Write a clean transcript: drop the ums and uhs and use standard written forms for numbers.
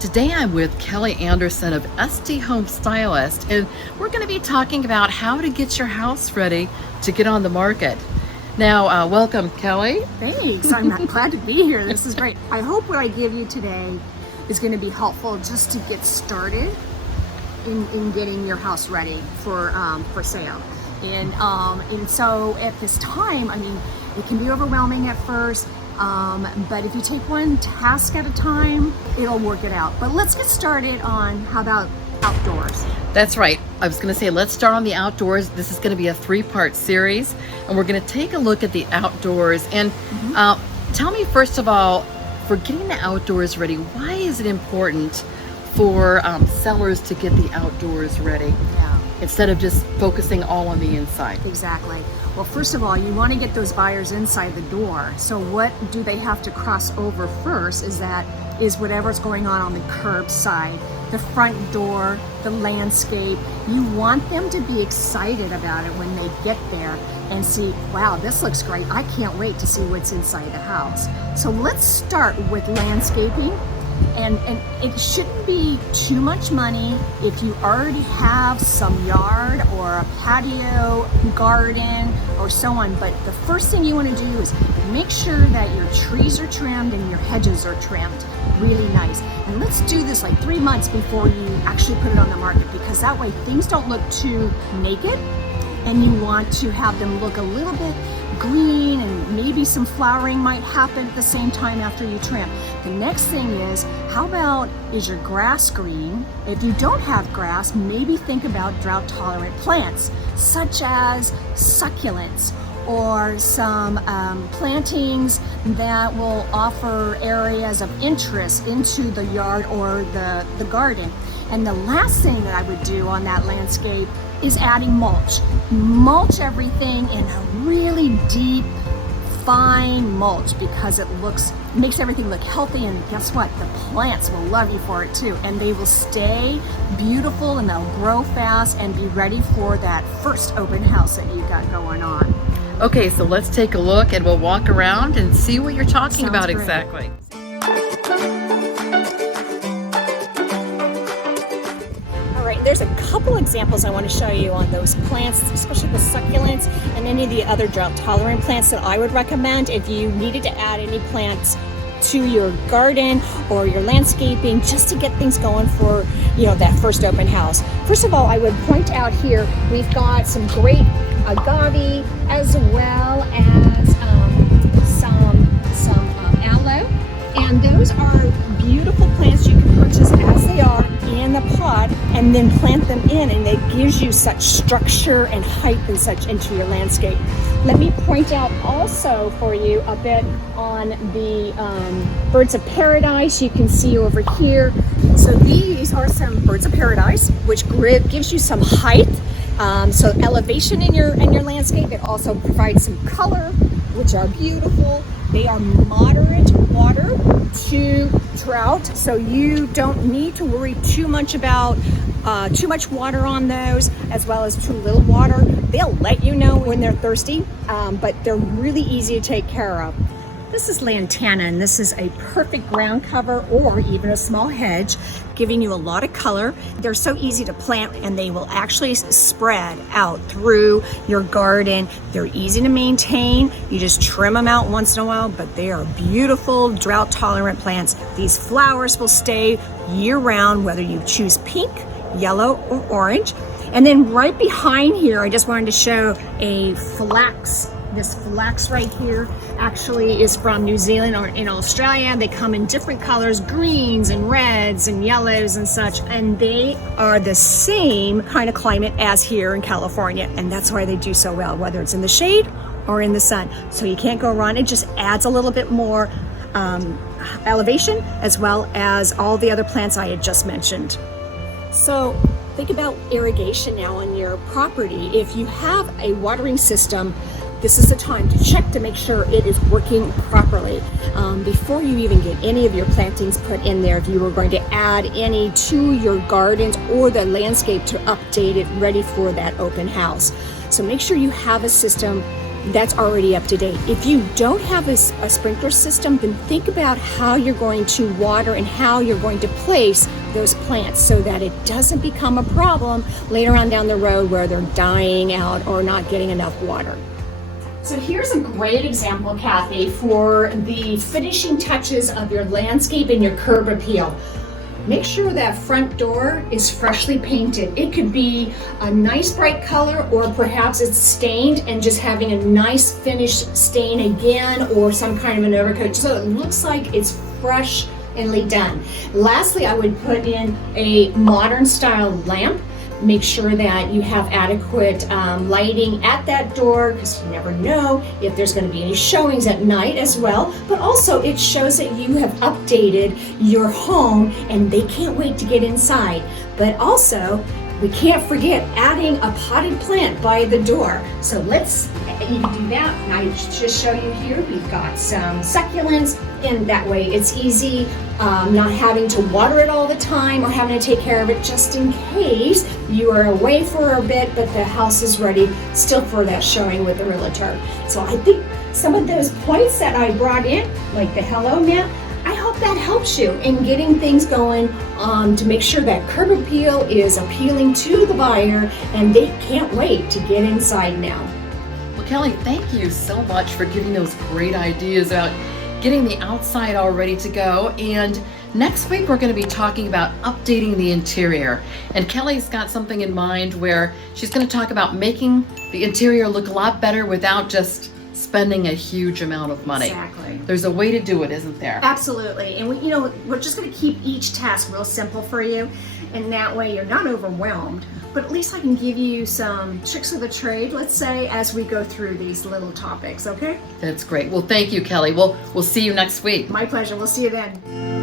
Today I'm with Kelley Anderson of SD Home Stylist, and we're going to be talking about how to get your house ready to get on the market. Now, welcome, Kelley. Thanks. I'm glad to be here. This is great. I hope what I give you today is going to be helpful just to get started in getting your house ready for sale. And so at this time, I mean, it can be overwhelming at first. But if you take one task at a time, it'll work it out. But let's get started on how about outdoors. That's right. I was going to say, let's start on the outdoors. This is going to be a 3-part series, and we're going to take a look at the outdoors. And tell me, first of all, for getting the outdoors ready, why is it important for sellers to get the outdoors ready? Instead of just focusing all on the inside? Exactly. Well, first of all, you want to get those buyers inside the door. So what do they have to cross over first is whatever's going on the curbside, the front door, the landscape. You want them to be excited about it when they get there and see, wow, this looks great. I can't wait to see what's inside the house. So let's start with landscaping. And it shouldn't be too much money if you already have some yard or a patio, garden, or so on. But the first thing you want to do is make sure that your trees are trimmed and your hedges are trimmed really nice. And let's do this like 3 months before you actually put it on the market, because that way things don't look too naked, and you want to have them look a little bit green, and maybe some flowering might happen at the same time after you trim. The next thing is, how about, is your grass green? If you don't have grass, maybe think about drought tolerant plants such as succulents, or some plantings that will offer areas of interest into the yard or the garden. And the last thing that I would do on that landscape is adding mulch. Mulch everything in a really deep, fine mulch, because it makes everything look healthy, and guess what? The plants will love you for it too, and they will stay beautiful, and they'll grow fast and be ready for that first open house that you got going on. Okay, so let's take a look and we'll walk around and see what you're talking about great. exactly. There's a couple examples I want to show you on those plants, especially the succulents and any of the other drought tolerant plants that I would recommend if you needed to add any plants to your garden or your landscaping, just to get things going for, that first open house. First of all, I would point out here, we've got some great agave, as well as some aloe, and those are beautiful plants you can purchase as they are in the pot, and then plant them in, and it gives you such structure and height and such into your landscape. Let me point out also for you a bit on the birds of paradise. You can see over here. So these are some birds of paradise, which gives you some height, so elevation in your landscape. It also provides some color, which are beautiful. They are moderate water to drought, so you don't need to worry too much about too much water on those, as well as too little water. They'll let you know when they're thirsty, but they're really easy to take care of. This is lantana, and this is a perfect ground cover or even a small hedge, giving you a lot of color. They're so easy to plant, and they will actually spread out through your garden. They're easy to maintain. You just trim them out once in a while, but they are beautiful drought tolerant plants. These flowers will stay year round, whether you choose pink, yellow, or orange. And then right behind here, I just wanted to show a flax. This flax right here actually is from New Zealand or in Australia. They come in different colors, greens and reds and yellows and such, and they are the same kind of climate as here in California, and that's why they do so well, whether it's in the shade or in the sun. So you can't go wrong. It just adds a little bit more elevation, as well as all the other plants I had just mentioned. So think about irrigation now on your property. If you have a watering system, this is the time to check to make sure it is working properly before you even get any of your plantings put in there. If you were going to add any to your gardens or the landscape to update it ready for that open house. So make sure you have a system that's already up to date. If you don't have a sprinkler system, then think about how you're going to water and how you're going to place those plants so that it doesn't become a problem later on down the road where they're dying out or not getting enough water. So here's a great example, Kathy, for the finishing touches of your landscape and your curb appeal. Make sure that front door is freshly painted. It could be a nice bright color, or perhaps it's stained and just having a nice finish stain again, or some kind of an overcoat, so it looks like it's freshly done. Lastly, I would put in a modern style lamp. Make sure that you have adequate lighting at that door, because you never know if there's going to be any showings at night as well. But also it shows that you have updated your home and they can't wait to get inside. But also, we can't forget adding a potted plant by the door. So you can do that. And I just show you here, we've got some succulents, and that way it's easy, not having to water it all the time or having to take care of it, just in case you are away for a bit, but the house is ready still for that showing with the realtor. So I think some of those points that I brought in, like the hello mat, I hope that helps you in getting things going to make sure that curb appeal is appealing to the buyer and they can't wait to get inside now. Well, Kelley, thank you so much for giving those great ideas about getting the outside all ready to go. And next week, we're going to be talking about updating the interior. And Kelley's got something in mind where she's going to talk about making the interior look a lot better without just spending a huge amount of money. Exactly. There's a way to do it, isn't there? Absolutely. And we're just going to keep each task real simple for you, and that way you're not overwhelmed. But at least I can give you some tricks of the trade, let's say, as we go through these little topics, okay? That's great. Well, thank you, Kelley. We'll see you next week. My pleasure. We'll see you then.